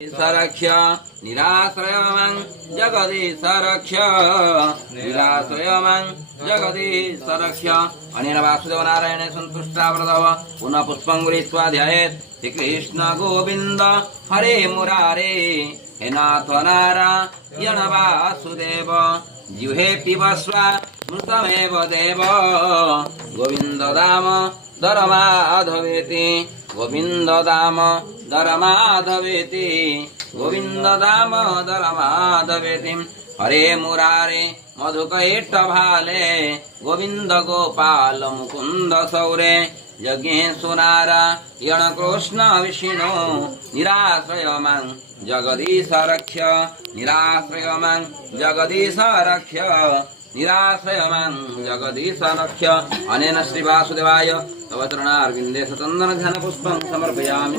सरक्ष निराश्रयमं जगदीश रक्ष निराश्रयमं जगदीश रक्ष। अनेन वासुदेव नारायण सन्तुष्टा व्रतव पुनः पुष्पं गृहीत्वा ध्यायेत् श्रीकृष्ण गोविन्द हरे मुरारे हे नाथ नारायण वासुदेव जिह्वे पिबस्व मृतमेव देव गोविन्द दामोदर माधवेति गोविन्द दामोदर माधवेति गोविन्द दामोदर माधवेति हरे मुरारे मधुकैट भाले गोविन्द गोपाल मुकुन्द सौरे यज्ञेशु नारायण कृष्ण विष्णु निराश्रयमं जगदीश रक्ष निराश्रयमं जगदीश रक्ष निराश्रयमं जगदीश रक्ष। अनेन श्री वासुदेवाय तव चरणारविन्दे सचन्दन ध्यान पुष्पं समर्पयामि।